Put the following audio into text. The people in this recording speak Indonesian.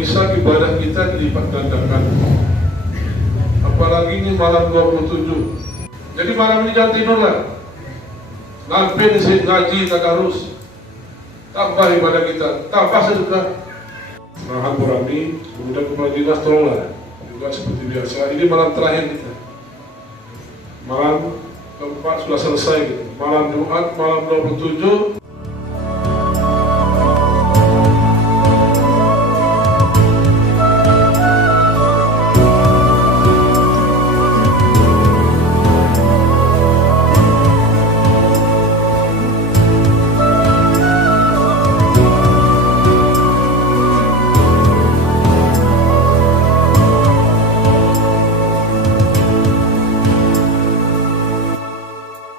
bisa ibadah kita dilipat gandakan. Apalagi ini malam 27. Jadi malam ini jangan tidur lah. Ngapain sih ngaji tadarus? Tambah ibadah kita, tambah sedekah. Nah, Burani, kemudian kepala dinas tolonglah juga seperti biasa. Ini malam terakhir kita. Malam keempat sudah selesai gitu. Malam Jumat, malam 27